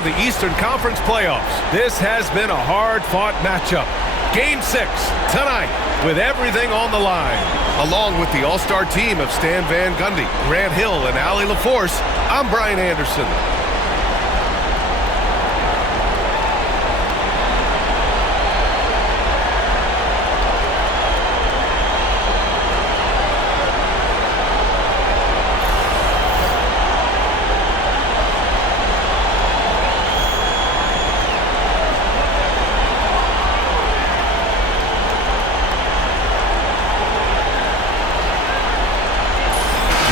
of the Eastern Conference playoffs. This has been a hard-fought matchup. Game 6 tonight with everything on the line. Along with the all-star team of Stan Van Gundy, Grant Hill, and Allie LaForce, I'm Brian Anderson.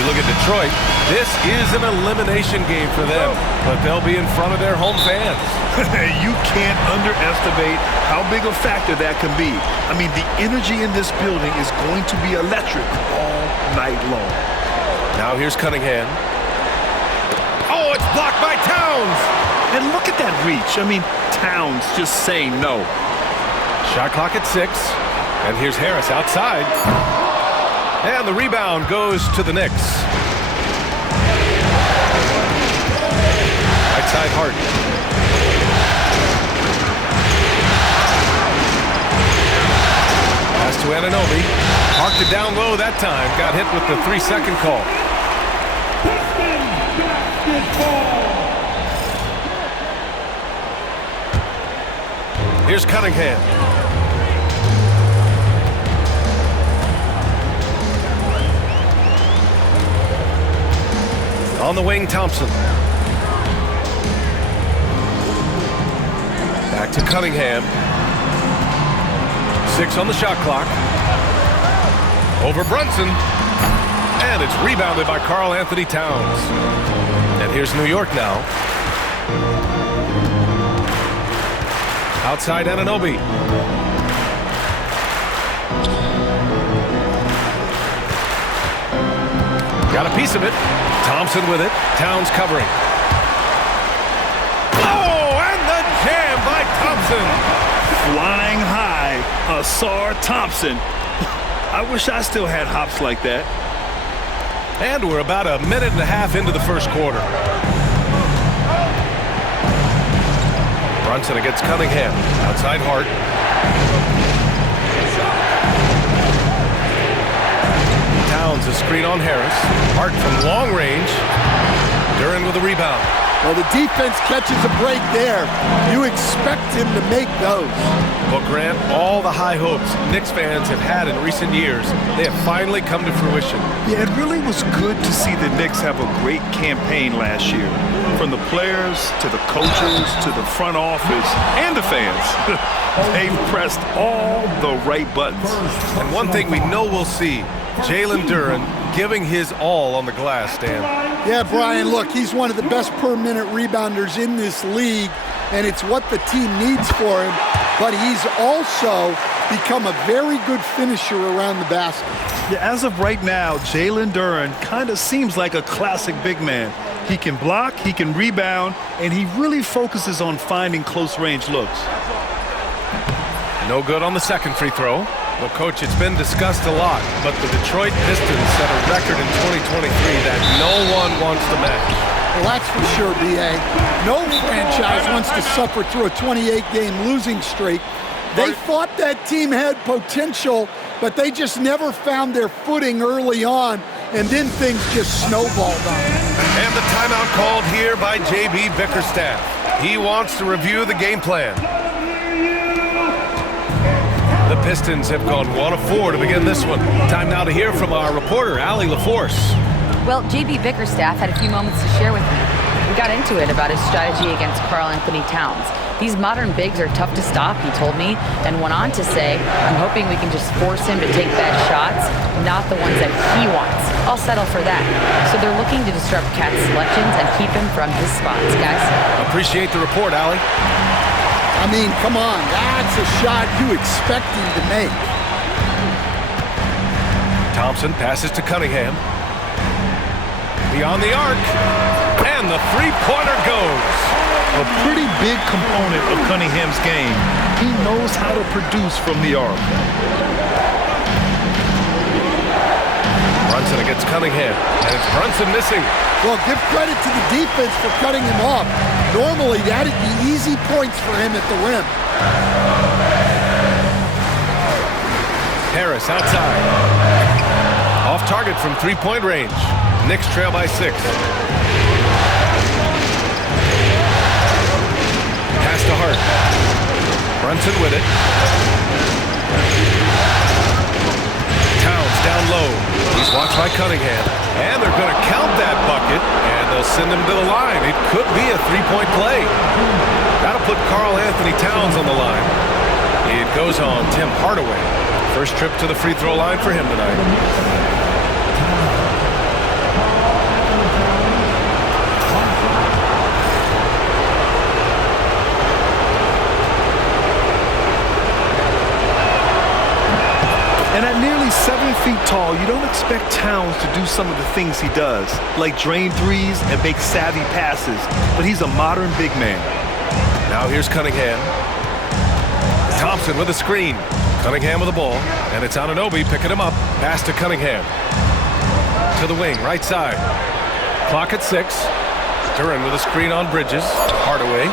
Look at Detroit. This is an elimination game for them, but they'll be in front of their home fans. You can't underestimate how big a factor that can be. I mean, the energy in this building is going to be electric all night long. Now here's Cunningham. Oh, it's blocked by Towns. And look at that reach. I mean, Towns just saying no. Shot clock at 6. And here's Harris outside. And the rebound goes to the Knicks. Right side Hart. Pass to Anunoby. Marked it down low that time. Got hit with the 3-second call. Here's Cunningham. On the wing, Thompson. Back to Cunningham. 6 on the shot clock. Over Brunson. And it's rebounded by Karl Anthony Towns. And here's New York now. Outside Anunoby. Got a piece of it. Thompson with it. Towns covering. Oh, and the jam by Thompson. Flying high, Ausar Thompson. I wish I still had hops like that. And we're about a minute and a half into the first quarter. Brunson against Cunningham. Outside Hart. Towns a screen on Harris. Hart from long range. Duren with a rebound. Well, the defense catches a break there. You expect him to make those. Well, Grant, all the high hopes Knicks fans have had in recent years, they have finally come to fruition. Yeah, it really was good to see the Knicks have a great campaign last year. From the players, to the coaches, to the front office, and the fans. They've pressed all the right buttons. And one thing we know we'll see, Jalen Duren giving his all on the glass, Stan. Yeah, Brian, look, he's one of the best per-minute rebounders in this league, and it's what the team needs for him. But he's also become a very good finisher around the basket. Yeah, as of right now, Jalen Duren kind of seems like a classic big man. He can block, he can rebound, and he really focuses on finding close-range looks. No good on the second free throw. Well, Coach, it's been discussed a lot, but the Detroit Pistons set a record in 2023 that no one wants to match. Well, that's for sure, B.A. No franchise wants to suffer through a 28-game losing streak. They thought that team had potential, but they just never found their footing early on, and then things just snowballed on them. And the timeout called here by J.B. Bickerstaff. He wants to review the game plan. The Pistons have gone 1 of 4 to begin this one. Time now to hear from our reporter, Allie LaForce. Well, J.B. Bickerstaff had a few moments to share with me. We got into it about his strategy against Karl Anthony Towns. These modern bigs are tough to stop, he told me, and went on to say, I'm hoping we can just force him to take bad shots, not the ones that he wants. I'll settle for that. So they're looking to disrupt Cat's selections and keep him from his spots, guys. Appreciate the report, Allie. I mean, come on, that's a shot you expect him to make. Thompson passes to Cunningham. Beyond the arc, and the three-pointer goes. A pretty big component of Cunningham's game. He knows how to produce from the arc. Brunson against Cunningham, and it's Brunson missing. Well, give credit to the defense for cutting him off. Normally, that'd be easy points for him at the rim. Harris outside. Off target from three-point range. Knicks trail by 6. Pass to Hart. Brunson with it. Towns down low. He's watched by Cunningham. And they're going to count that bucket, and they'll send him to the line. It could be a three-point play. That'll put Karl Anthony Towns on the line. It goes on Tim Hardaway. First trip to the free throw line for him tonight. And at nearly 7 feet tall, you don't expect Towns to do some of the things he does, like drain threes and make savvy passes, but he's a modern big man. Now here's Cunningham. Thompson with a screen. Cunningham with the ball, and it's Anunoby picking him up. Pass to Cunningham. To the wing, right side. Clock at 6. Duren with a screen on Bridges. Hardaway.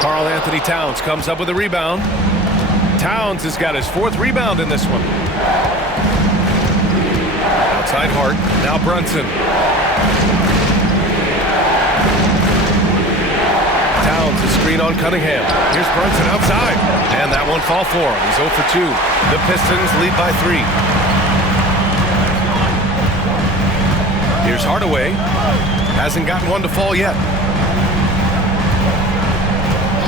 Karl Anthony Towns comes up with a rebound. Towns has got his 4th rebound in this one. Outside Hart. Now Brunson. Towns a screen on Cunningham. Here's Brunson outside. And that won't fall for him. He's 0 for 2. The Pistons lead by 3. Here's Hardaway. Hasn't gotten one to fall yet.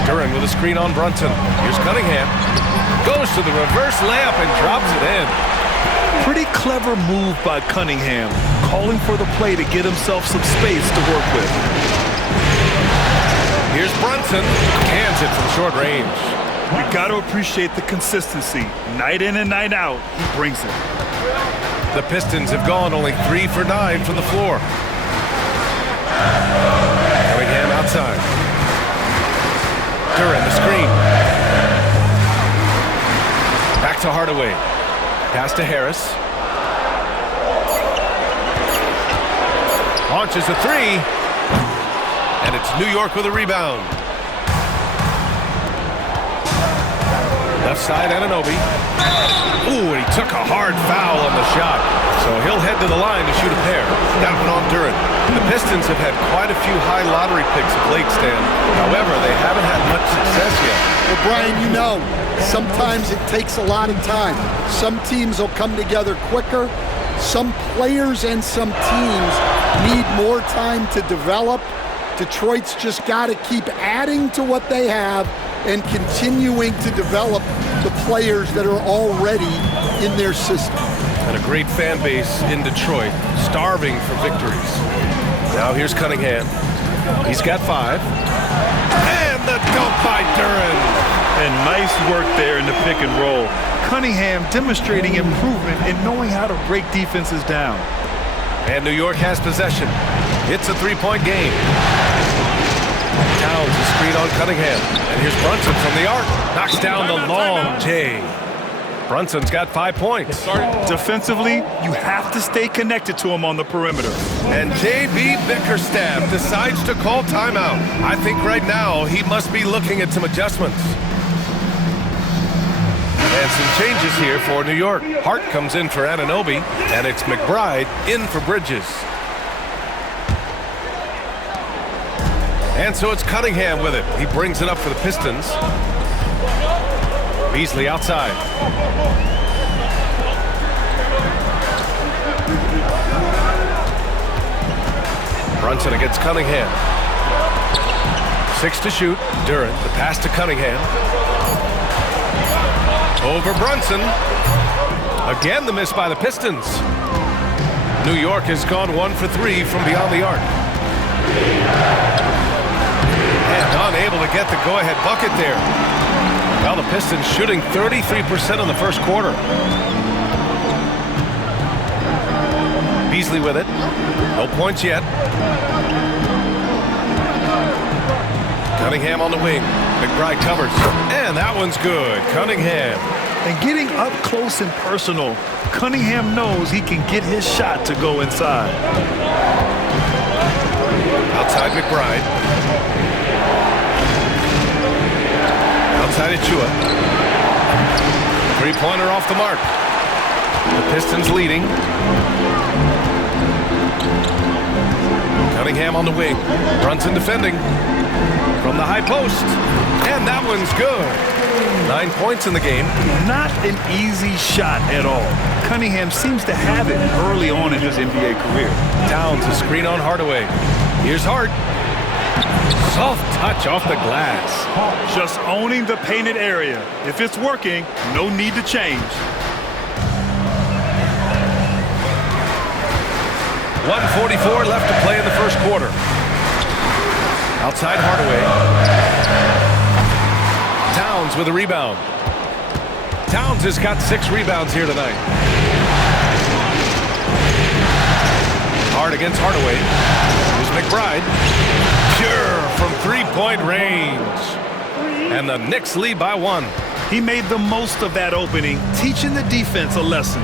Duren with a screen on Brunson. Here's Cunningham. Goes to the reverse layup and drops it in. Pretty clever move by Cunningham, calling for the play to get himself some space to work with. Here's Brunson. Cans it from short range. You got to appreciate the consistency. Night in and night out, he brings it. The Pistons have gone only 3 for 9 from the floor. Cunningham outside. Duren the screen. Back to Hardaway. Pass to Harris. Launches a 3. And it's New York with a rebound. Left side, Anunoby. Ooh, and he took a hard foul on the shot. So he'll head to the line to shoot a pair. That one on Duren. The Pistons have had quite a few high lottery picks of late, Stan. However, they haven't had much success yet. Well, Brian, you know, sometimes it takes a lot of time. Some teams will come together quicker. Some players and some teams need more time to develop. Detroit's just got to keep adding to what they have and continuing to develop the players that are already in their system. And a great fan base in Detroit, starving for victories. Now here's Cunningham. He's got 5. And the dunk by Duren. And nice work there in the pick and roll. Cunningham demonstrating improvement in knowing how to break defenses down. And New York has possession. It's a 3-point game. Towns a screen on Cunningham. And here's Brunson from the arc. Knocks down the long J. Brunson's got 5 points. Defensively, you have to stay connected to him on the perimeter. And J.B. Bickerstaff decides to call timeout. I think right now he must be looking at some adjustments. And some changes here for New York. Hart comes in for Anunoby, and it's McBride in for Bridges. And so it's Cunningham with it. He brings it up for the Pistons. Beasley outside. Brunson against Cunningham. 6 to shoot. Duren, the pass to Cunningham. Over Brunson. Again, the miss by the Pistons. New York has gone 1 for 3 from beyond the arc. And unable to get the go-ahead bucket there. Well, the Pistons shooting 33% in the first quarter. Beasley with it. No points yet. Cunningham on the wing. McBride covers. And that one's good. Cunningham. And getting up close and personal, Cunningham knows he can get his shot to go inside. Outside McBride. Outside Achua. Three-pointer off the mark. The Pistons leading. Cunningham on the wing. Brunson defending. From the high post. And that one's good. 9 points in the game. Not an easy shot at all. Cunningham seems to have it early on in his NBA career. Towns a screen on Hardaway. Here's Hart. Soft touch off the glass. Just owning the painted area. If it's working, no need to change. 1:44 left to play in the first quarter. Outside Hardaway. Towns with a rebound. Towns has got 6 rebounds here tonight. Hard against Hardaway. Here's McBride. Pure from three-point range. And the Knicks lead by 1. He made the most of that opening, teaching the defense a lesson.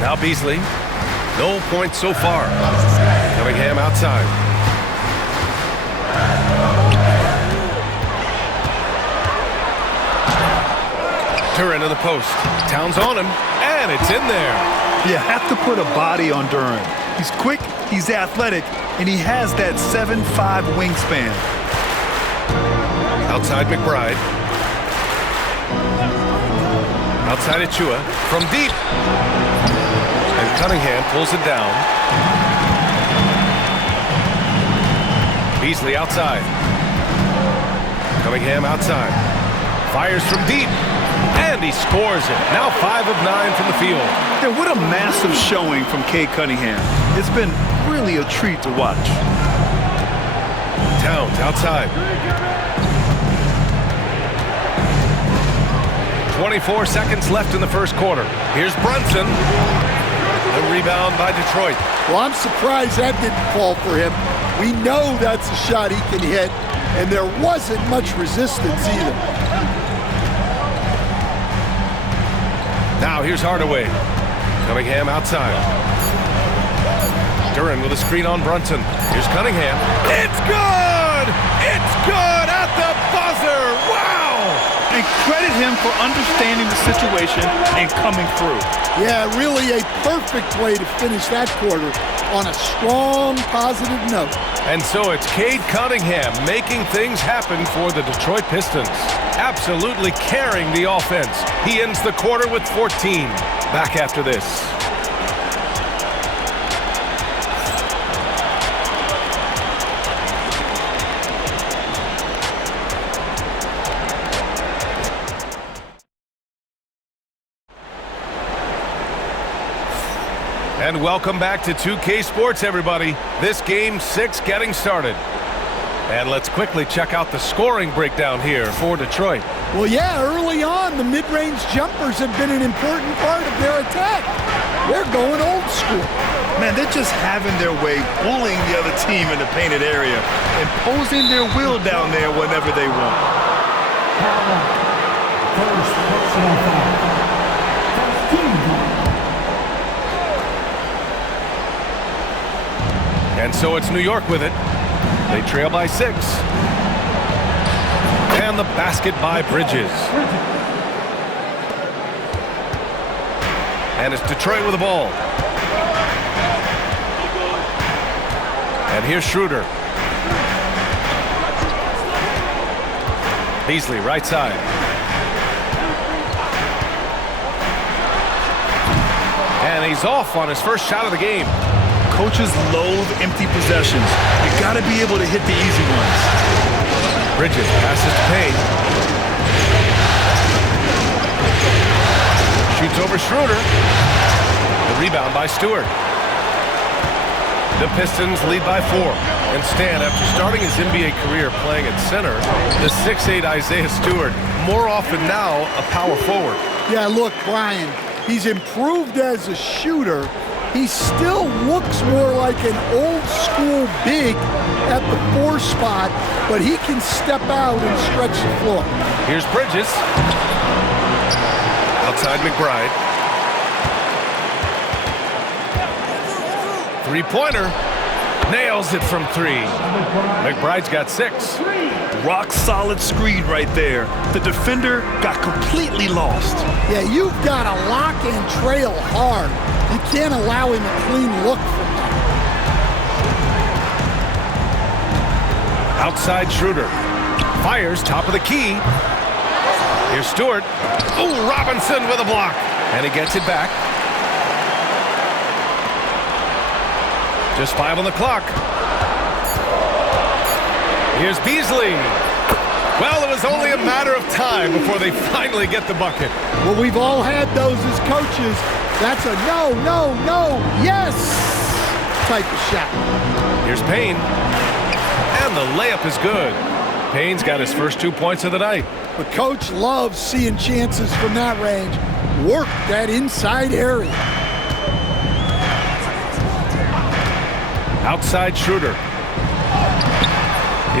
Now Beasley. No points so far. Cunningham outside. Duren to the post. Towns on him, and it's in there. You have to put a body on Duren. He's quick, he's athletic, and he has that 7'5" wingspan. Outside McBride. Outside Achua. From deep. And Cunningham pulls it down. Beasley outside. Cunningham outside. Fires from deep. And he scores it. Now 5 of 9 from the field. Yeah, what a massive showing from Cade Cunningham. It's been really a treat to watch. Towns outside. 24 seconds left in the first quarter. Here's Brunson. The rebound by Detroit. Well, I'm surprised that didn't fall for him. We know that's a shot he can hit, and there wasn't much resistance either. Now here's Hardaway. Cunningham outside. Duren with a screen on Brunson. Here's Cunningham. It's good! It's good at the buzzer! Wow! And credit him for understanding the situation and coming through. Yeah, really a perfect way to finish that quarter on a strong, positive note. And so it's Cade Cunningham making things happen for the Detroit Pistons. Absolutely carrying the offense. He ends the quarter with 14. Back after this. And welcome back to 2K Sports, everybody. This game 6 getting started. And let's quickly check out the scoring breakdown here for Detroit. Well, yeah, early on, the mid-range jumpers have been an important part of their attack. They're going old school. Man, they're just having their way, bullying the other team in the painted area, imposing their will down there whenever they want. And so it's New York with it. They trail by 6. And the basket by Bridges. And it's Detroit with the ball. And here's Schroeder. Beasley, right side. And he's off on his first shot of the game. Coaches loathe empty possessions. You got to be able to hit the easy ones. Bridges passes to Payne. Shoots over Schroeder. The rebound by Stewart. The Pistons lead by 4. And Stan, after starting his NBA career playing at center, the 6'8" Isaiah Stewart, more often now a power forward. Yeah, look, Brian, he's improved as a shooter. He still looks more like an old-school big at the 4 spot, but he can step out and stretch the floor. Here's Bridges. Outside McBride. Three-pointer. Nails it from 3. McBride's got 6. Rock-solid screen right there. The defender got completely lost. Yeah, you've got to lock and trail hard. You can't allow him a clean look from that. Outside Schroeder. Fires top of the key. Here's Stewart. Oh, Robinson with a block. And he gets it back. Just 5 on the clock. Here's Beasley. Well, it was only a matter of time before they finally get the bucket. Well, we've all had those as coaches. That's a no, no, no, yes type of shot. Here's Payne. And the layup is good. Payne's got his first 2 points of the night. But Coach loves seeing chances from that range. Work that inside area. Outside Schroeder.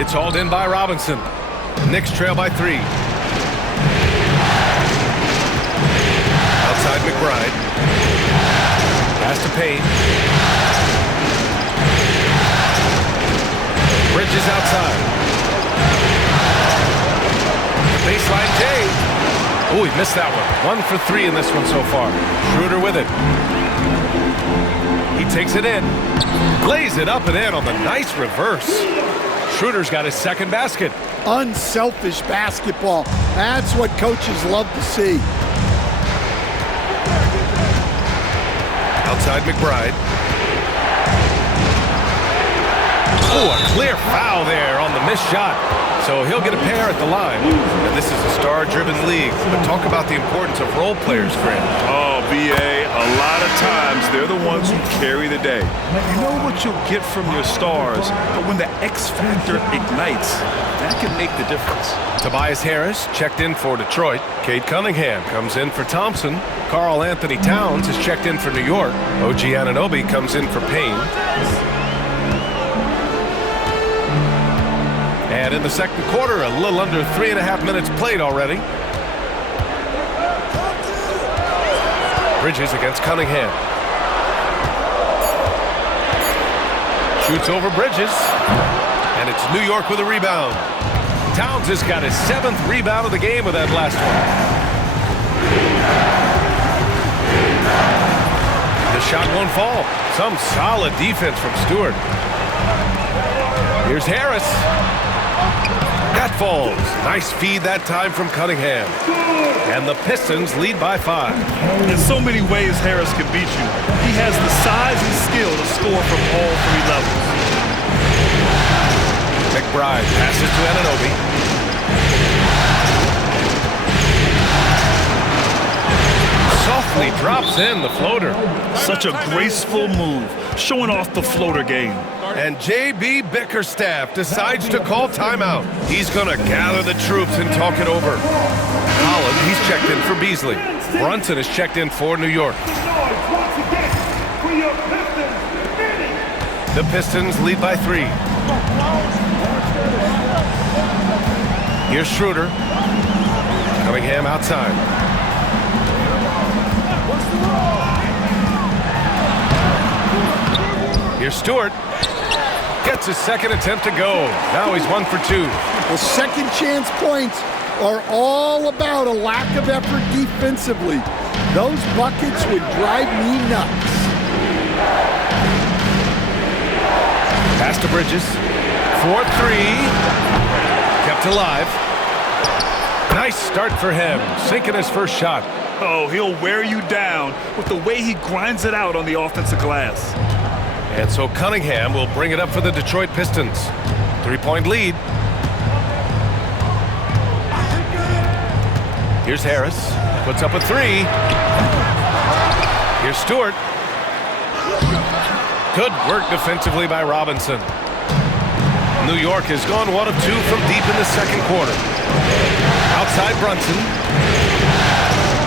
It's hauled in by Robinson. Knicks trail by 3. Outside McBride. Pass to Payne. Bridges outside. Baseline Jay. Oh, he missed that one. 1 for 3 in this one so far. Schroeder with it. He takes it in. Lays it up and in on the nice reverse. Schroeder's got his second basket. Unselfish basketball. That's what coaches love to see. Outside McBride. Oh, a clear foul there on the missed shot. So he'll get a pair at the line. And this is a star-driven league. But talk about the importance of role players, Grant. Oh, B.A., a lot of times they're the ones who carry the day. You know what you'll get from your stars, but when the X factor ignites, that can make the difference. Tobias Harris checked in for Detroit. Cade Cunningham comes in for Thompson. Karl Anthony Towns is checked in for New York. OG Anunoby comes in for Payne. And in the second quarter, a little under 3.5 minutes played already. Bridges against Cunningham. Shoots over Bridges. And it's New York with a rebound. Towns has got his 7th rebound of the game with that last one. The shot won't fall. Some solid defense from Stewart. Here's Harris. That falls. Nice feed that time from Cunningham. And the Pistons lead by 5. In so many ways, Harris can beat you. He has the size and skill to score from all 3 levels. McBride passes to Anunoby. Softly drops in the floater. Such a graceful move, showing off the floater game. And J.B. Bickerstaff decides to call timeout. He's going to gather the troops and talk it over. Holland, he's checked in for Beasley. Brunson is checked in for New York. The Pistons lead by 3. Here's Schroeder. Cunningham outside. Here's Stewart. Gets his second attempt to go. Now he's 1 for 2. Well, second chance points are all about a lack of effort defensively. Those buckets would drive me nuts. Pass to Bridges. 4-3. Kept alive. Nice start for him. Sinking his first shot. Oh, he'll wear you down with the way he grinds it out on the offensive glass. And so Cunningham will bring it up for the Detroit Pistons. 3-point lead. Here's Harris. Puts up a 3. Here's Stewart. Good work defensively by Robinson. New York has gone 1 of 2 from deep in the second quarter. Outside Brunson.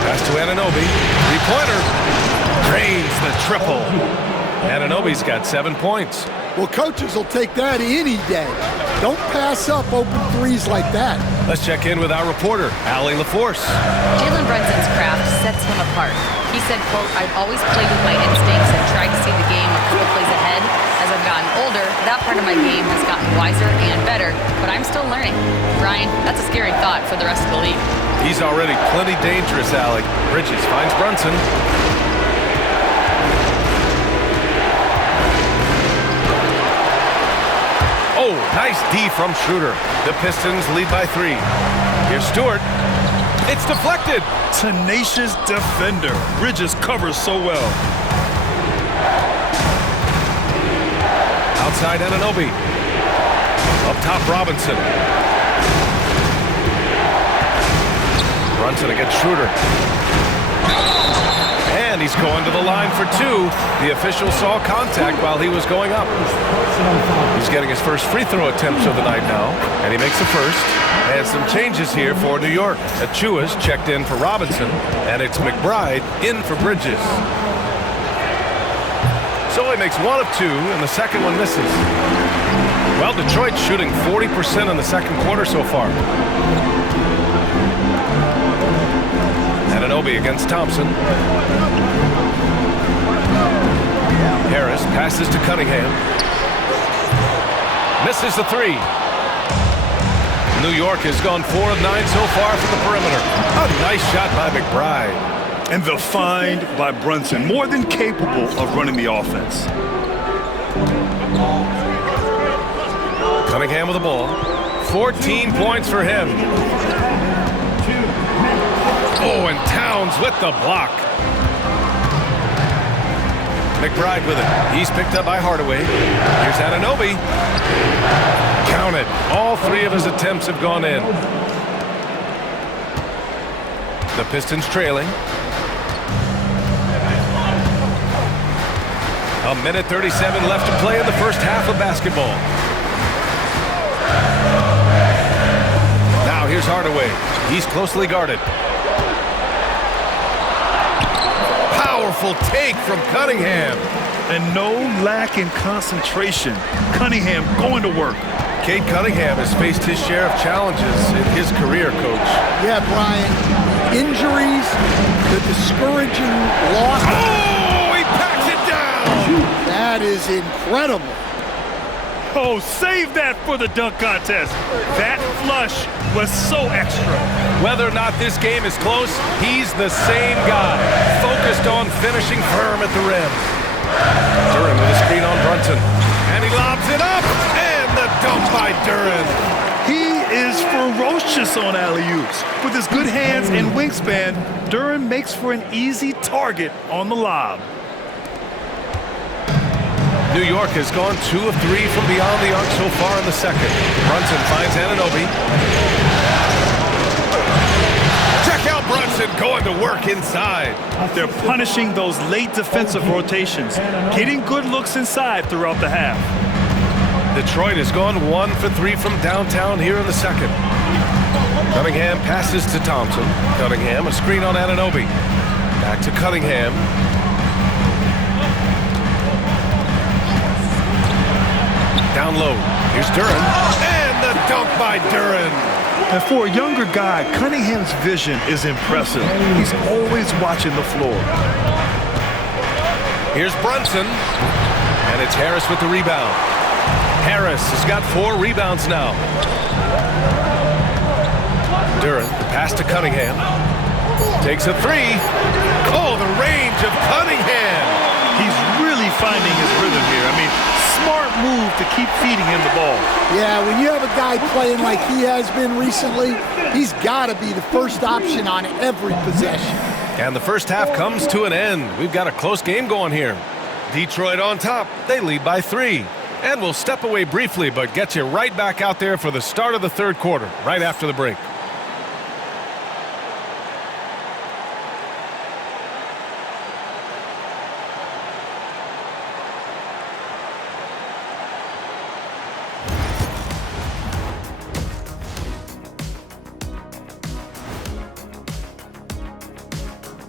Pass to Anunoby. 3-pointer. Drains the triple. Anunoby's got 7 points. Well, coaches will take that any day. Don't pass up open threes like that. Let's check in with our reporter, Allie LaForce. Jalen Brunson's craft sets him apart. He said, quote, "I've always played with my instincts and tried to see the game a couple plays ahead. As I've gotten older, that part of my game has gotten wiser and better, but I'm still learning. Brian, that's a scary thought for the rest of the league. He's already plenty dangerous, Alec. Bridges finds Brunson. Oh, nice D from Schroeder. The Pistons lead by 3. Here's Stewart. It's deflected. Tenacious defender. Bridges covers so well. Outside Anunoby. Up top Robinson. Brunson against Schroeder. And he's going to the line for 2. The official saw contact while he was going up. He's getting his first free throw attempts of the night now, and he makes the first. And some changes here for New York. Achua's checked in for Robinson, and it's McBride in for Bridges. So he makes 1 of 2, and the second one misses. Well, Detroit's shooting 40% in the second quarter so far. Anunoby against Thompson. Harris passes to Cunningham. Misses the 3. New York has gone 4 of 9 so far from the perimeter. A nice shot by McBride. And the find by Brunson, more than capable of running the offense. Cunningham with the ball. 14 points for him. Oh, and Towns with the block. McBride with it. He's picked up by Hardaway. Here's Anunoby. Counted. All 3 of his attempts have gone in. The Pistons trailing. A minute 37 left to play in the first half of basketball. Now here's Hardaway. He's closely guarded. Powerful take from Cunningham. And no lack in concentration. Cunningham going to work. Cade Cunningham has faced his share of challenges in his career, Coach. Yeah, Brian. Injuries, the discouraging loss. Oh, he packs it down! That is incredible. Oh, save that for the dunk contest. That flush was so extra. Whether or not this game is close, he's the same guy, focused on finishing firm at the rim. Duren with a screen on Brunson, and he lobs it up, and the dunk by Duren. He is ferocious on alley-oops. With his good hands and wingspan, Duren makes for an easy target on the lob. New York has gone 2 of 3 from beyond the arc so far in the second. Brunson finds Anunoby. Check out Brunson going to work inside. They're punishing those late defensive rotations, getting good looks inside throughout the half. Detroit has gone 1 for 3 from downtown here in the second. Cunningham passes to Thompson. Cunningham, a screen on Anunoby. Back to Cunningham. Down low. Here's Duren. And the dunk by Duren. And for a younger guy, Cunningham's vision is impressive. He's always watching the floor. Here's Brunson. And it's Harris with the rebound. Harris has got 4 rebounds now. Duren, the pass to Cunningham. Takes a 3. Oh, the range of Cunningham. He's really finding his rhythm here. I mean, smart move to keep feeding him the ball. Yeah, when you have a guy playing like he has been recently, he's got to be the first option on every possession. And the first half comes to an end. We've got a close game going here. Detroit on top. They lead by 3. And we'll step away briefly, but get you right back out there for the start of the third quarter, right after the break.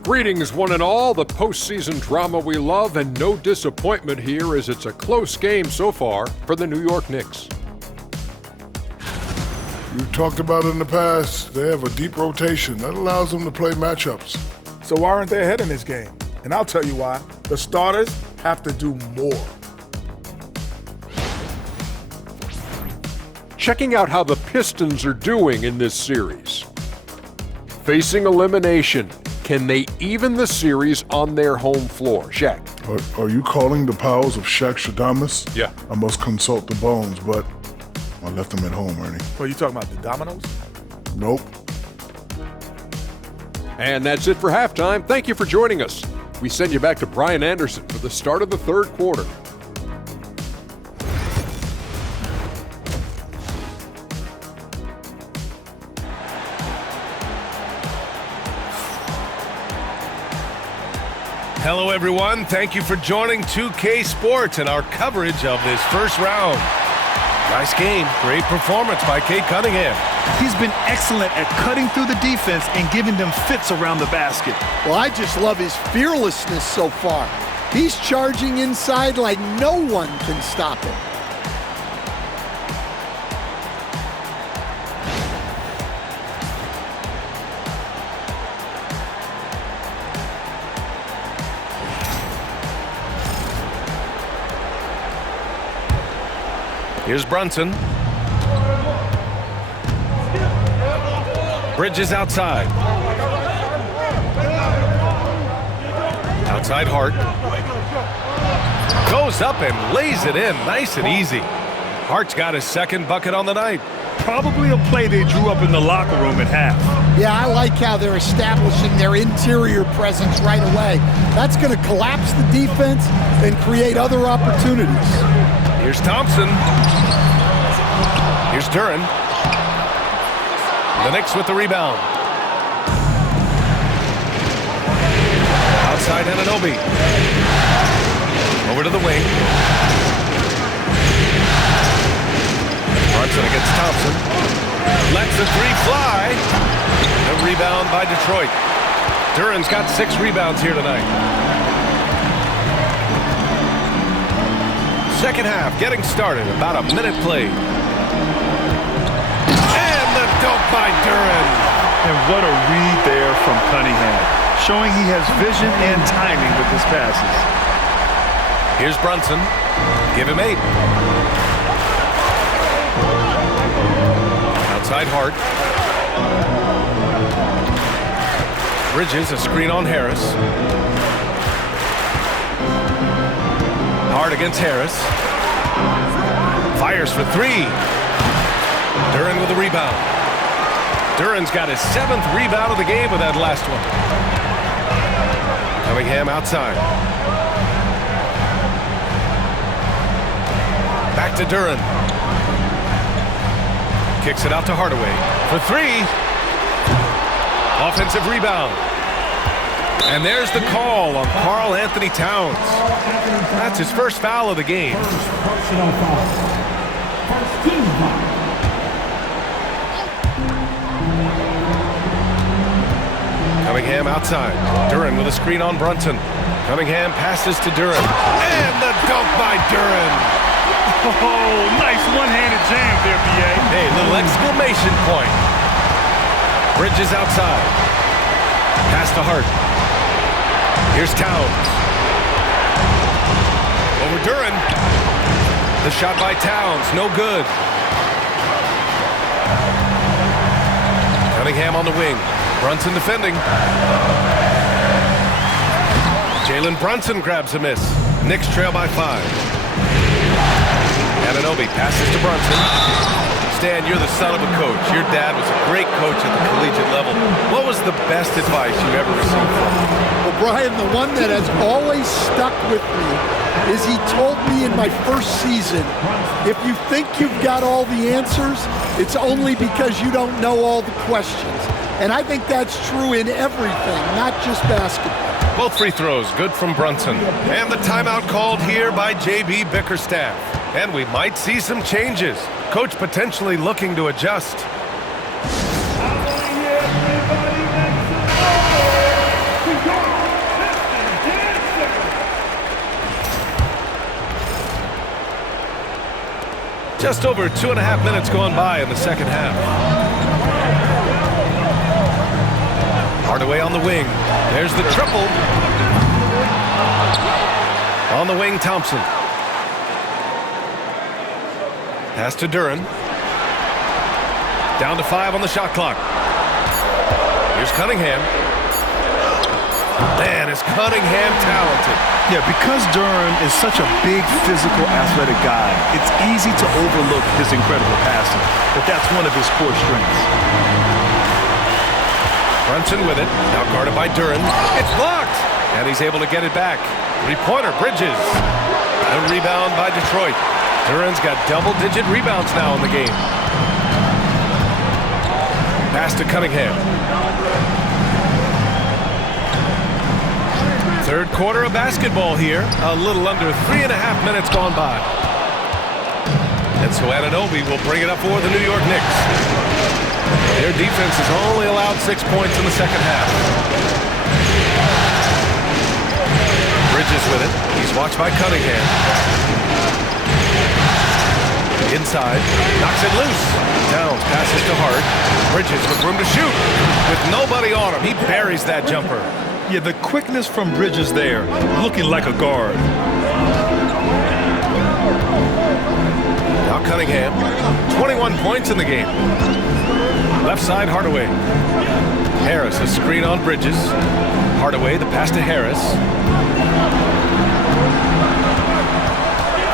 Greetings, one and all. The postseason drama we love, and no disappointment here as it's a close game so far for the New York Knicks. You've talked about it in the past. They have a deep rotation. That allows them to play matchups. So why aren't they ahead in this game? And I'll tell you why. The starters have to do more. checking out how the Pistons are doing in this series. Facing elimination, can they even the series on their home floor? Shaq. Are you calling the powers of Shaq Shadamas? Yeah. I must consult the bones, but I left them at home, Ernie. Are you talking about the dominoes? Nope. And that's it for halftime. Thank you for joining us. We send you back to Brian Anderson for the start of the third quarter. Hello, everyone. Thank you for joining 2K Sports and our coverage of this first round. Nice game. Great performance by Cade Cunningham. He's been excellent at cutting through the defense and giving them fits around the basket. Well, I just love his fearlessness so far. He's charging inside like no one can stop him. Here's Brunson. Bridges outside. Outside Hart. Goes up and lays it in. Nice and easy. Hart's got his second bucket on the night. Probably a play they drew up in the locker room at half. Yeah, I like how they're establishing their interior presence right away. That's going to collapse the defense and create other opportunities. Here's Thompson. Here's Duren. The Knicks with the rebound. Outside Anunoby. Over to the wing. Brunson against Thompson. Lets the three fly. The rebound by Detroit. Duren's got 6 rebounds here tonight. Second half getting started. About a minute played. And the dunk by Duren. And what a read there from Cunningham, showing he has vision and timing with his passes. Here's Brunson. Give him 8. Outside Hart. Bridges, a screen on Harris. Hart against Harris. Fires for 3. Duren with the rebound. Duren's got his 7th rebound of the game with that last one. Cunningham outside. Back to Duren. Kicks it out to Hardaway for 3. Offensive rebound. And there's the call on Karl Anthony Towns. That's his first foul of the game. Personal foul. First team foul. Cunningham outside. Duren with a screen on Brunson. Cunningham passes to Duren. And the dunk by Duren. Oh, nice one-handed jam there, B.A. Hey, little exclamation point. Bridges outside. Pass to Hart. Here's Towns. Over Duren. The shot by Towns, no good. Cunningham on the wing. Brunson defending. Jalen Brunson grabs a miss. Knicks trail by 5. Anunoby passes to Brunson. Stan, you're the son of a coach. Your dad was a great coach at the collegiate level. What was the best advice you ever received from him? Well, Brian, the one that has always stuck with me is he told me in my first season, if you think you've got all the answers, it's only because you don't know all the questions. And I think that's true in everything, not just basketball. Both free throws, good from Brunson. And the timeout called here by J.B. Bickerstaff. And we might see some changes. Coach potentially looking to adjust. Just over 2.5 minutes gone by in the second half. Hardaway on the wing. There's the triple. On the wing, Thompson. Pass to Duren. Down to 5 on the shot clock. Here's Cunningham. Man, is Cunningham talented. Yeah, because Duren is such a big, physical, athletic guy, it's easy to overlook his incredible passing, but that's one of his core strengths. Brunson with it, now guarded by Duren. It's blocked, and he's able to get it back. Three-pointer, Bridges. A rebound by Detroit. Duren's got double-digit rebounds now in the game. Pass to Cunningham. Third quarter of basketball here. A little under 3.5 minutes gone by. And so Anunoby will bring it up for the New York Knicks. Their defense has only allowed 6 points in the second half. Bridges with it. He's watched by Cunningham. Inside. Knocks it loose. Towns passes to Hart. Bridges with room to shoot. With nobody on him, he buries that jumper. Yeah, the quickness from Bridges there, looking like a guard. Now Cunningham, 21 points in the game. Left side, Hardaway. Harris, a screen on Bridges. Hardaway, the pass to Harris.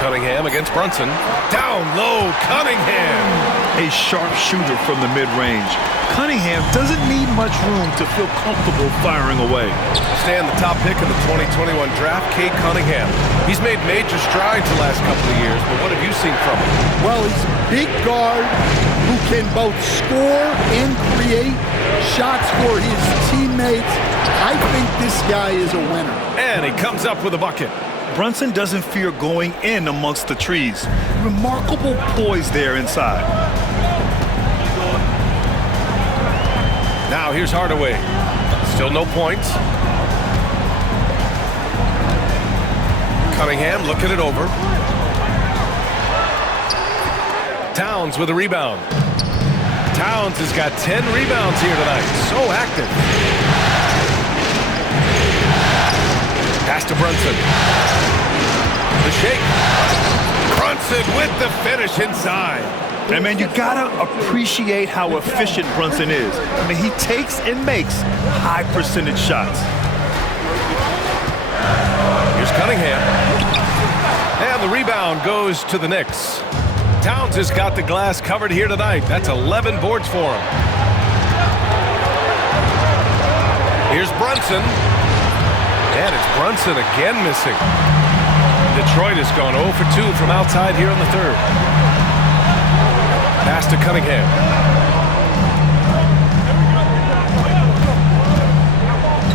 Cunningham against Brunson. Down low, Cunningham. A sharp shooter from the mid-range. Cunningham doesn't need much room to feel comfortable firing away. Stand the top pick of the 2021 draft, Cade Cunningham. He's made major strides the last couple of years, but what have you seen from him? Well, he's a big guard who can both score and create shots for his teammates. I think this guy is a winner. And he comes up with a bucket. Brunson doesn't fear going in amongst the trees. Remarkable poise there inside. Now here's Hardaway. Still no points. Cunningham looking it over. Towns with a rebound. Towns has got 10 rebounds here tonight. So active. Pass to Brunson. The shake. Brunson with the finish inside. And man, you gotta appreciate how efficient Brunson is. I mean, he takes and makes high percentage shots. Here's Cunningham. And the rebound goes to the Knicks. Towns has got the glass covered here tonight. That's 11 boards for him. Here's Brunson. And it's Brunson again missing. Detroit has gone 0 for 2 from outside here in the third. Pass to Cunningham.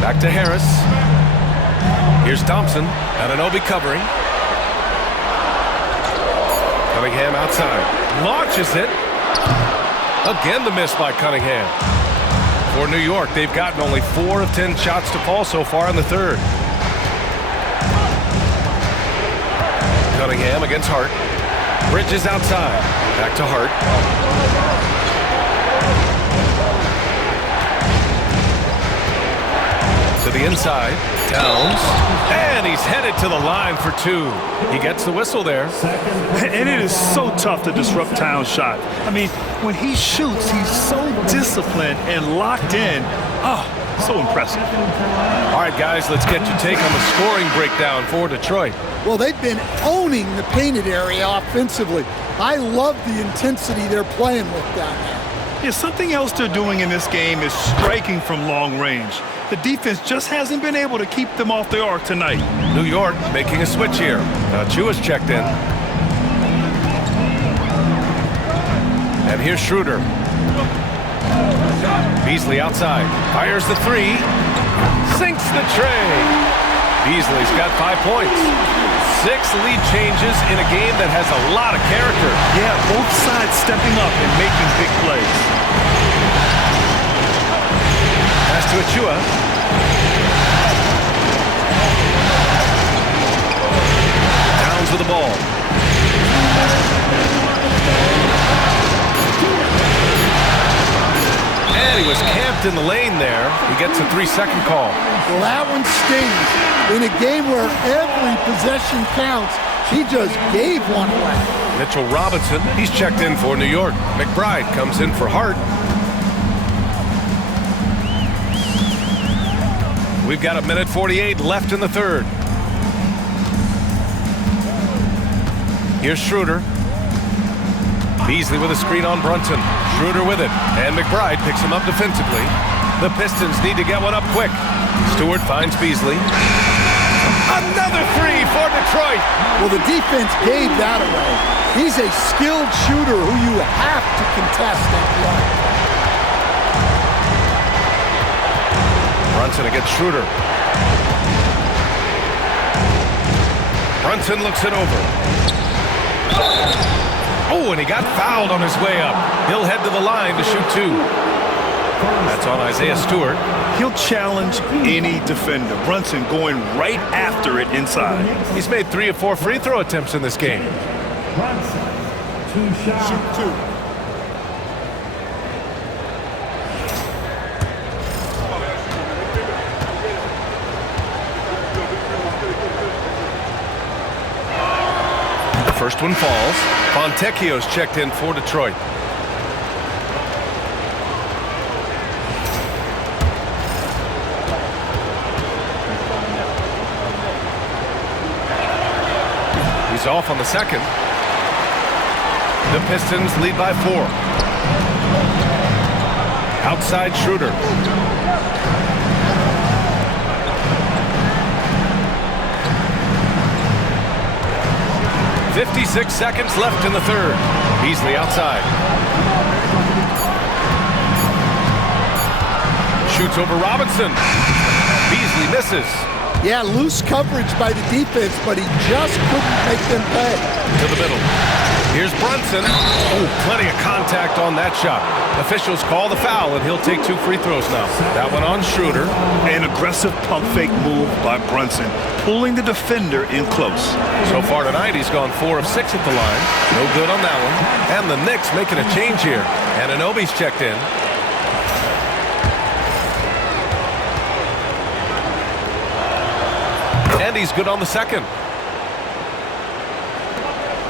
Back to Harris. Here's Thompson. Anunoby covering. Cunningham outside. Launches it. Again the miss by Cunningham. For New York, they've gotten only 4 of 10 shots to fall so far in the third. Cunningham against Hart. Bridges outside. Back to Hart. To the inside. Towns. And he's headed to the line for 2. He gets the whistle there. And it is so tough to disrupt Towns' shot. I mean, when he shoots, he's so disciplined and locked in. Oh, so impressive. All right, guys, let's get your take on the scoring breakdown for Detroit. Well, they've been owning the painted area offensively. I love the intensity they're playing with down there. Yeah, something else they're doing in this game is striking from long range. The defense just hasn't been able to keep them off the arc tonight. New York making a switch here. Chua's checked in. And here's Schroeder. Beasley outside. Fires the 3. Sinks the tray. Beasley's got 5 points. 6 lead changes in a game that has a lot of character. Yeah, both sides stepping up and making big plays. Pass to Achua. Towns with the ball. And he was camped in the lane there. He gets a 3-second call. Well, that one stings. In a game where every possession counts, He just gave one away. Mitchell Robinson, he's checked in for New York. McBride comes in for Hart. We've got 1:48 left in the third. Here's Schroeder. Beasley with a screen on Brunson. Schroeder with it, and McBride picks him up defensively. The Pistons need to get one up quick. Stewart finds Beasley. Another three for Detroit. Well, the defense gave that away. He's a skilled shooter who you have to contest and block. Brunson against Schroeder. Brunson looks it over. Oh, and he got fouled on his way up. He'll head to the line to shoot two. That's on Isaiah Stewart. He'll challenge any defender. Brunson going right after it inside. He's made 3 of 4 free throw attempts in this game. Brunson, 2 shots. Shoot two. The first one falls. Fontecchio's checked in for Detroit. He's off on the second. The Pistons lead by 4. Outside Schroeder. "56 seconds left in the third. Beasley outside. Shoots over Robinson. Beasley misses. Yeah, loose coverage by the defense, but he just couldn't make them pay. To the middle. Here's Brunson. Oh, plenty of contact on that shot. Officials call the foul, and he'll take 2 free throws now. That one on Schroeder. An aggressive pump fake move by Brunson, pulling the defender in close. So far tonight, he's gone 4 of 6 at the line. No good on that one. And the Knicks making a change here. Anunoby's checked in. And he's good on the second.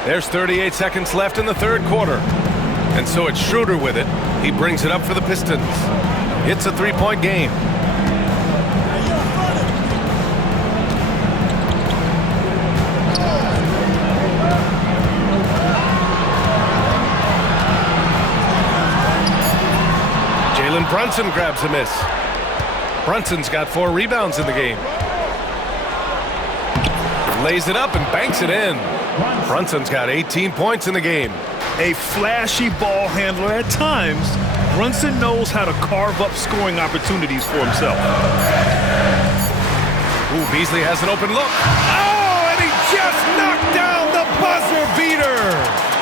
There's 38 seconds left in the third quarter. And so it's Schroeder with it. He brings it up for the Pistons. It's a 3-point game. Jalen Brunson grabs a miss. Brunson's got 4 rebounds in the game. Lays it up and banks it in. Brunson's got 18 points in the game. A flashy ball handler at times, Brunson knows how to carve up scoring opportunities for himself. Ooh, Beasley has an open look. Oh, and he just knocked down the buzzer beater.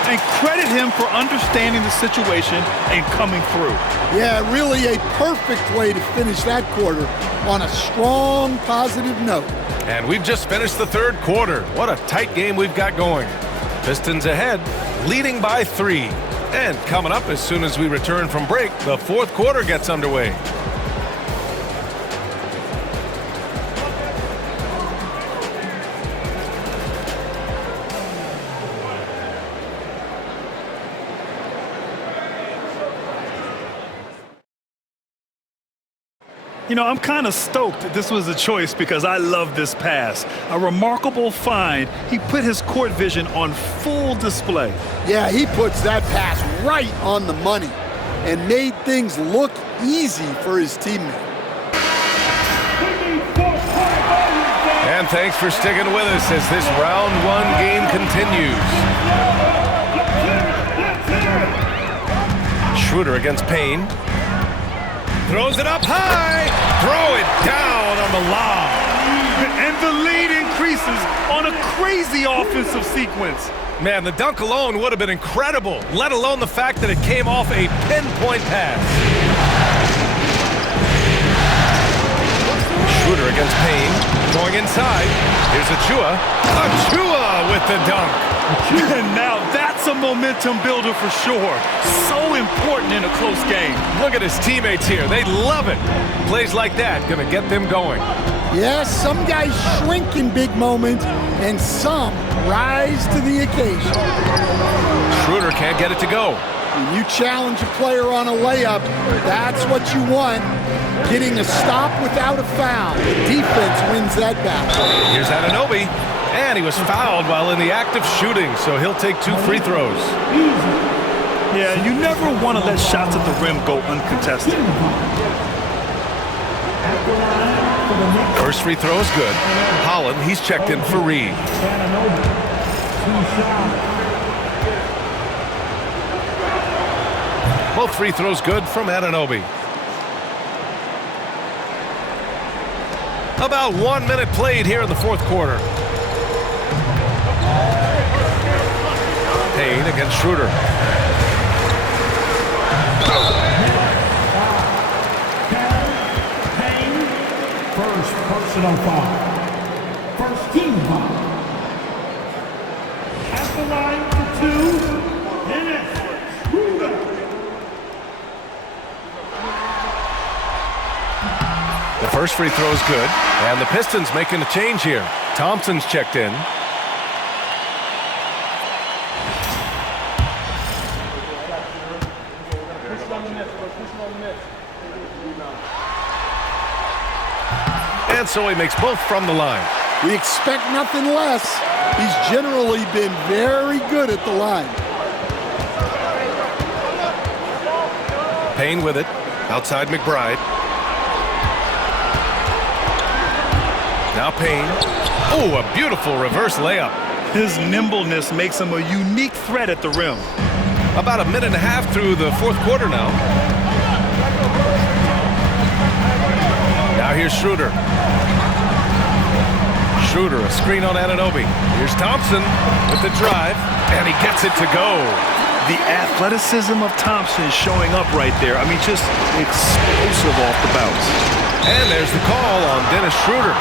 And credit him for understanding the situation and coming through. Yeah, really a perfect way to finish that quarter on a strong, positive note. And we've just finished the third quarter. What a tight game we've got going. Pistons ahead, leading by 3. And coming up as soon as we return from break, the fourth quarter gets underway. You know, I'm kind of stoked that this was a choice because I love this pass. A remarkable find. He put his court vision on full display. Yeah, he puts that pass right on the money and made things look easy for his teammate. And thanks for sticking with us as this round 1 game continues. Schroeder against Payne. Throws it up high. Throw it down on the lob. And the lead increases on a crazy offensive sequence. Man, the dunk alone would have been incredible, let alone the fact that it came off a pinpoint pass. Schroeder against Payne. Going inside. Here's Achua. Achua with the dunk. And now that's a momentum builder for sure. So important in a close game. Look at his teammates here. They love it. Plays like that gonna get them going. Yes, some guys shrink in big moments, and some rise to the occasion. Schroeder can't get it to go. When you challenge a player on a layup, that's what you want. Getting a stop without a foul. The defense wins that battle. Here's Anunoby, and he was fouled while in the act of shooting, so he'll take 2 free throws. Yeah, you never want to let shots at the rim go uncontested. First free throw is good. Holland, he's checked in for Reed. Both free throws good from Anunoby. About 1 minute played here in the fourth quarter. Payne against Schroeder. Payne, first personal foul. First team foul. At the line for 2, Dennis Schroeder. The first free throw is good, and the Pistons making a change here. Thompson's checked in. And so he makes both from the line. We expect nothing less. He's generally been very good at the line. Payne with it, outside McBride. Now Payne. Oh, a beautiful reverse layup. His nimbleness makes him a unique threat at the rim. About a minute and a half through the fourth quarter now. Now here's Schroeder. Schroeder, a screen on Anunoby. Here's Thompson with the drive, and he gets it to go. The athleticism of Thompson showing up right there. I mean, just explosive off the bounce. And there's the call on Dennis Schroeder.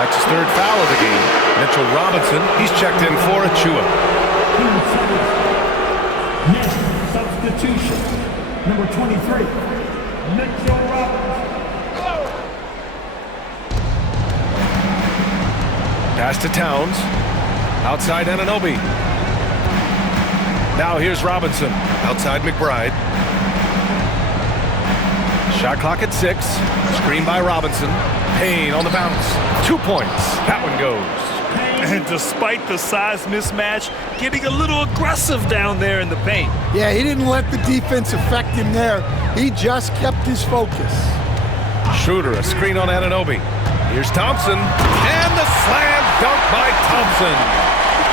That's his third foul of the game. Mitchell Robinson, he's checked in for Achua. Next substitution, number 23, Mitchell Robinson. Pass to Towns. Outside Anunoby. Now here's Robinson. Outside McBride. Shot clock at 6. Screen by Robinson. Payne on the bounce. 2 points. That one goes. And despite the size mismatch, getting a little aggressive down there in the paint. Yeah, he didn't let the defense affect him there. He just kept his focus. Schroeder, a screen on Anunoby. Here's Thompson. And the slam dunk by Thompson.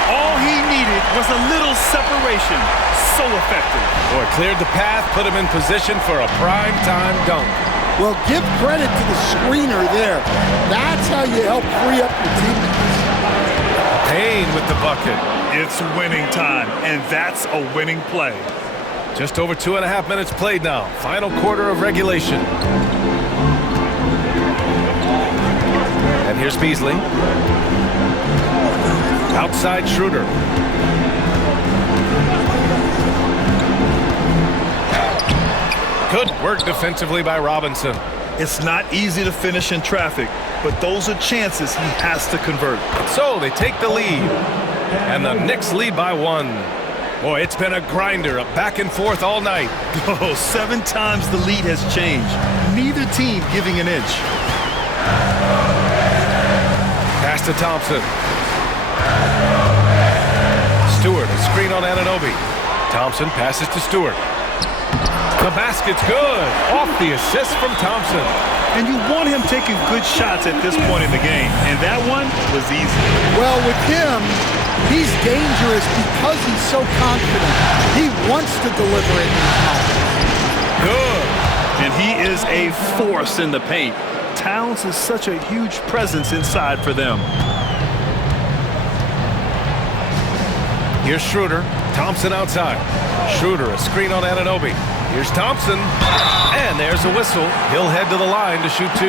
All he needed was a little separation. So effective. Boy, cleared the path, put him in position for a prime-time dunk. Well, give credit to the screener there. That's how you help free up your teammates. Payne with the bucket. It's winning time, and that's a winning play. Just over 2.5 minutes played now. Final quarter of regulation. And here's Beasley. Outside Schroeder. Good work defensively by Robinson. It's not easy to finish in traffic, but those are chances he has to convert. So they take the lead. And the Knicks lead by 1. Boy, it's been a grinder, a back and forth all night. Oh, 7 times the lead has changed. Neither team giving an inch. Pass to Thompson. Stewart, a screen on Anunoby. Thompson passes to Stewart. The basket's good. Off the assist from Thompson. And you want him taking good shots at this point in the game. And that one was easy. Well, with him, he's dangerous because he's so confident. He wants to deliver it. Good. And he is a force in the paint. Towns is such a huge presence inside for them. Here's Schroeder. Thompson outside. Schroeder, a screen on Anunoby. Here's Thompson. And there's a whistle. He'll head to the line to shoot 2.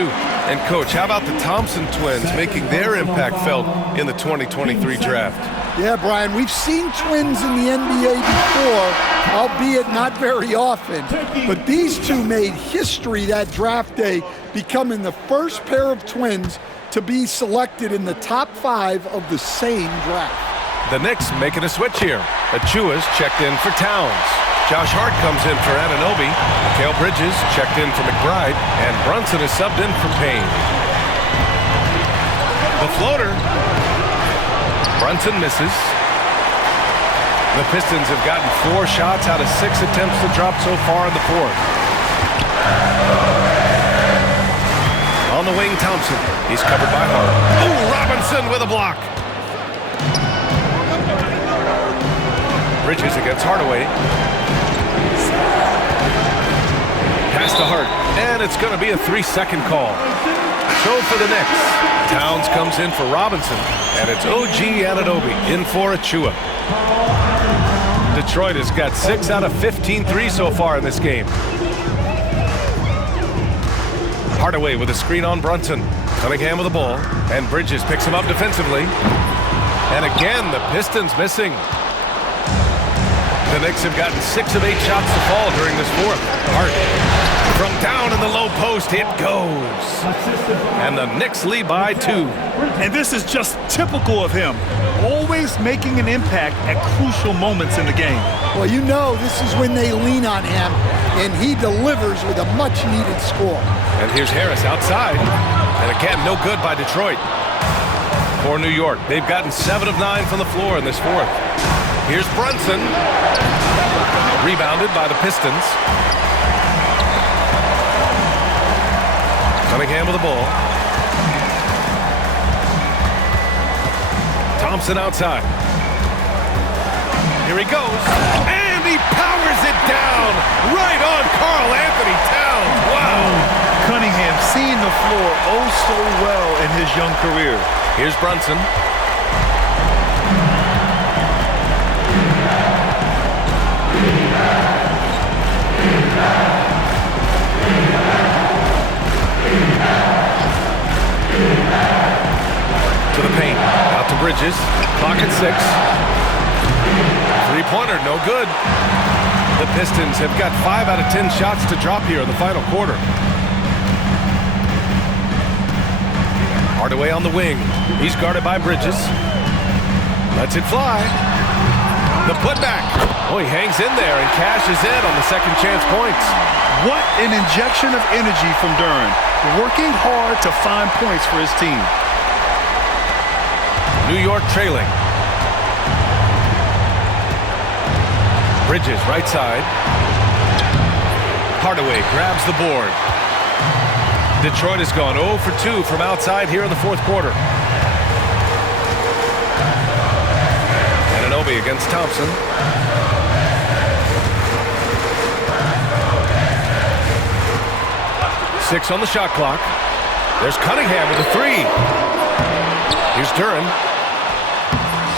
And, Coach, how about the Thompson twins making their impact felt in the 2023 draft? Yeah, Brian, we've seen twins in the NBA before, albeit not very often. But these two made history that draft day, becoming the first pair of twins to be selected in the top 5 of the same draft. The Knicks making a switch here. Achua's checked in for Towns. Josh Hart comes in for Anunoby. Mikal Bridges checked in for McBride. And Brunson is subbed in for Payne. The floater. Brunson misses. The Pistons have gotten 4 shots out of 6 attempts to drop so far in the fourth. On the wing, Thompson. He's covered by Hart. Oh, Robinson with a block. Bridges against Hardaway. Pass to Hart. And it's going to be a 3-second call. So for the Knicks, Towns comes in for Robinson. And it's OG Anunoby in for Achua. Detroit has got 6 out of 15 threes so far in this game. Hardaway with a screen on Brunson. Cunningham with the ball. And Bridges picks him up defensively. And again, the Pistons missing. The Knicks have gotten 6 of 8 shots to fall during this fourth. Hart from down in the low post, it goes. And the Knicks lead by 2. And this is just typical of him. Always making an impact at crucial moments in the game. Well, you know this is when they lean on him, and he delivers with a much-needed score. And here's Harris outside. And again, no good by Detroit. For New York, they've gotten 7 of 9 from the floor in this fourth. Here's Brunson. Rebounded by the Pistons. Cunningham with the ball. Thompson outside. Here he goes. And he powers it down. Right on Karl Anthony Towns. Wow. Cunningham seeing the floor oh so well in his young career. Here's Brunson. To the paint. Out to Bridges. Clock at 6. Three-pointer, no good. The Pistons have got 5 out of 10 shots to drop here in the final quarter. Hardaway on the wing. He's guarded by Bridges. Lets it fly. The putback. Oh, he hangs in there and cashes in on the second chance points. What an injection of energy from Duren. Working hard to find points for his team. New York trailing. Bridges, right side. Hardaway grabs the board. Detroit has gone 0 for 2 from outside here in the fourth quarter. Anunoby against Thompson. Six on the shot clock. There's Cunningham with a 3. Here's Duren.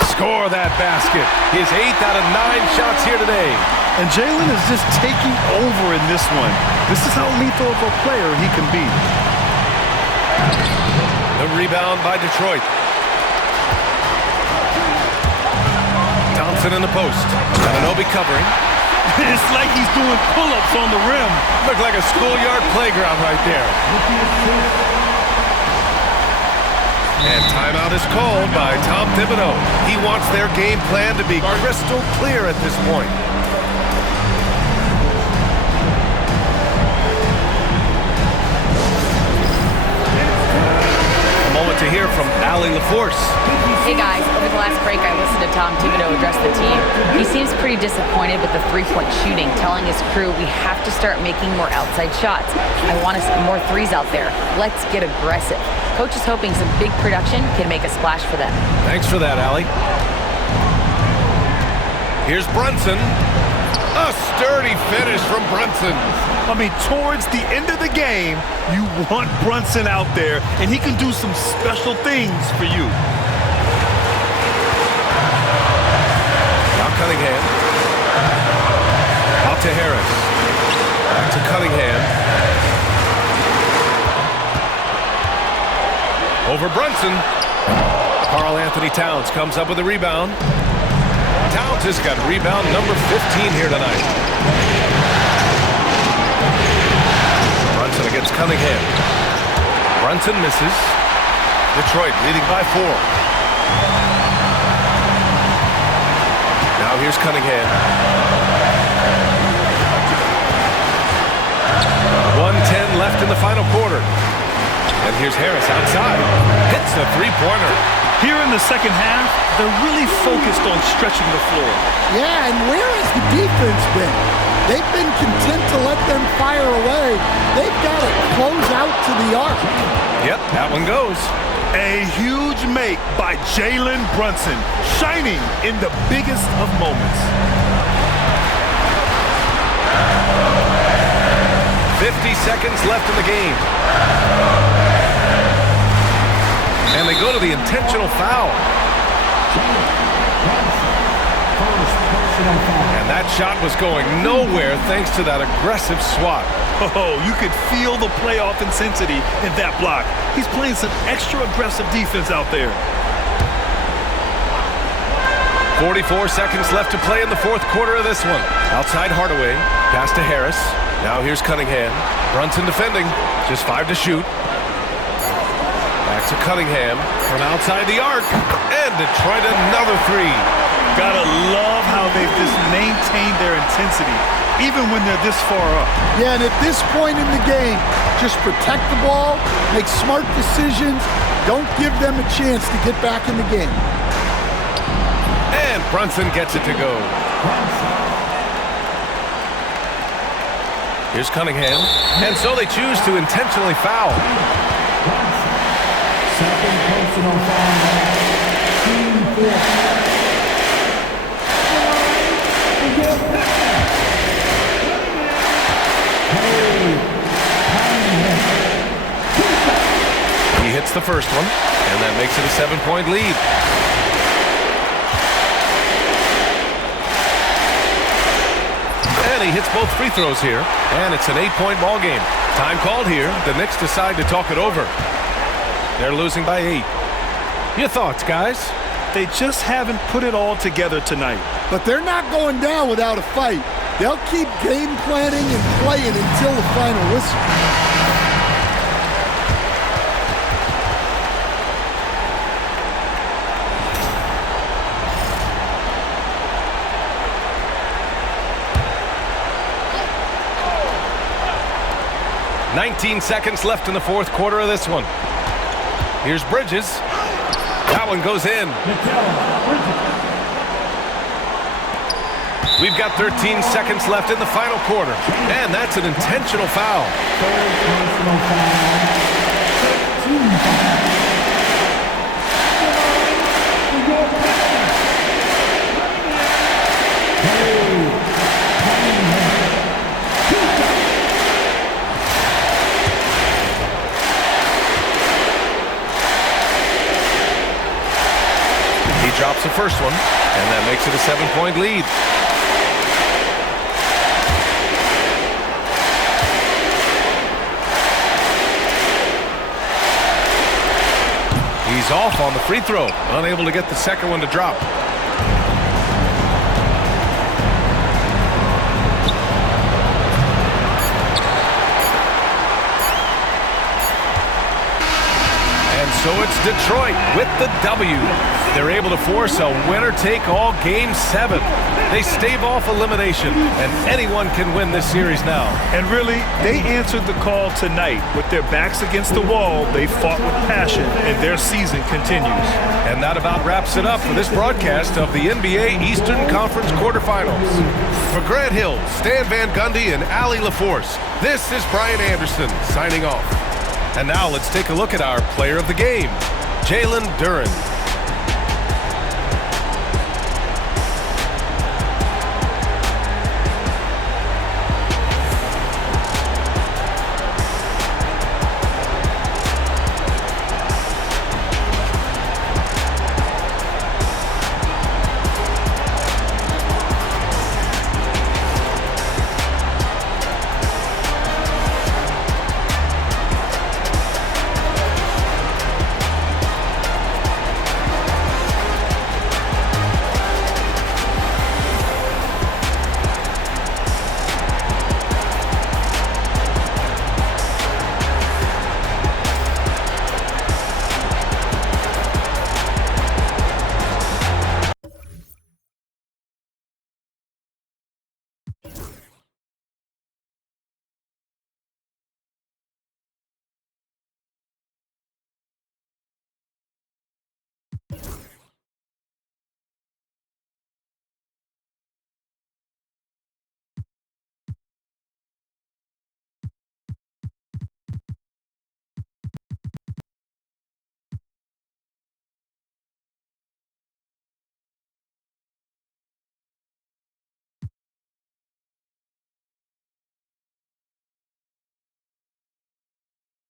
Score that basket. His 8th out of 9 shots here today. And Jalen is just taking over in this one. This is how lethal of a player he can be. The rebound by Detroit. Thompson in the post. Anunoby covering. It's like he's doing pull-ups on the rim. Looked like a schoolyard playground right there. And timeout is called by Tom Thibodeau. He wants their game plan to be crystal clear at this point. A moment to hear from Allie LaForce. Hey guys, over the last break I listened to Tom Thibodeau address the team. He seems pretty disappointed with the three-point shooting, telling his crew we have to start making more outside shots. I want to see more threes out there. Let's get aggressive. Coach is hoping some big production can make a splash for them. Thanks for that, Allie. Here's Brunson. A sturdy finish from Brunson. I mean, towards the end of the game, you want Brunson out there, and he can do some special things for you. Now Cunningham. Out to Harris. Back to Cunningham. Over Brunson. Karl Anthony Towns comes up with a rebound. Towns has got rebound number 15 here tonight. Brunson against Cunningham. Brunson misses. Detroit leading by 4. Now here's Cunningham. 1:10 left in the final quarter. And here's Harris outside. Hits the three-pointer. Here in the second half, they're really focused on stretching the floor. Yeah, and where has the defense been? They've been content to let them fire away. They've got to close out to the arc. Yep, that one goes. A huge make by Jalen Brunson, shining in the biggest of moments. 50 seconds left in the game. And they go to the intentional foul. And that shot was going nowhere thanks to that aggressive swat. Oh, you could feel the playoff intensity in that block. He's playing some extra aggressive defense out there. 44 seconds left to play in the fourth quarter of this one. Outside Hardaway, pass to Harris. Now here's Cunningham. Brunson defending, just 5 to shoot. Back to Cunningham from outside the arc. And Detroit another 3. Gotta love how they've just maintained their intensity, even when they're this far up. Yeah, and at this point in the game, just protect the ball, make smart decisions, don't give them a chance to get back in the game. And Brunson gets it to go. Here's Cunningham. And so they choose to intentionally foul. Second personal foul. Team 4. He hits the first one, and that makes it a 7-point lead. And he hits both free throws here, and it's an 8-point ball game. Time called here. The Knicks decide to talk it over. They're losing by 8. Your thoughts, guys? They just haven't put it all together tonight. But they're not going down without a fight. They'll keep game planning and playing until the final whistle. "19 seconds left in the fourth quarter of this one. Here's Bridges. That one goes in. We've got 13 seconds left in the final quarter. And that's an intentional foul. Third personal foul. 13 foul. He drops the first one, and that makes it a 7-point lead. He's off on the free throw, unable to get the second one to drop. And so it's Detroit with the W. They're able to force a winner-take-all Game 7. They stave off elimination, and anyone can win this series now. And really, they answered the call tonight. With their backs against the wall, they fought with passion, and their season continues. And that about wraps it up for this broadcast of the NBA Eastern Conference quarterfinals. For Grant Hill, Stan Van Gundy, and Allie LaForce, this is Brian Anderson signing off. And now let's take a look at our player of the game, Jalen Duren.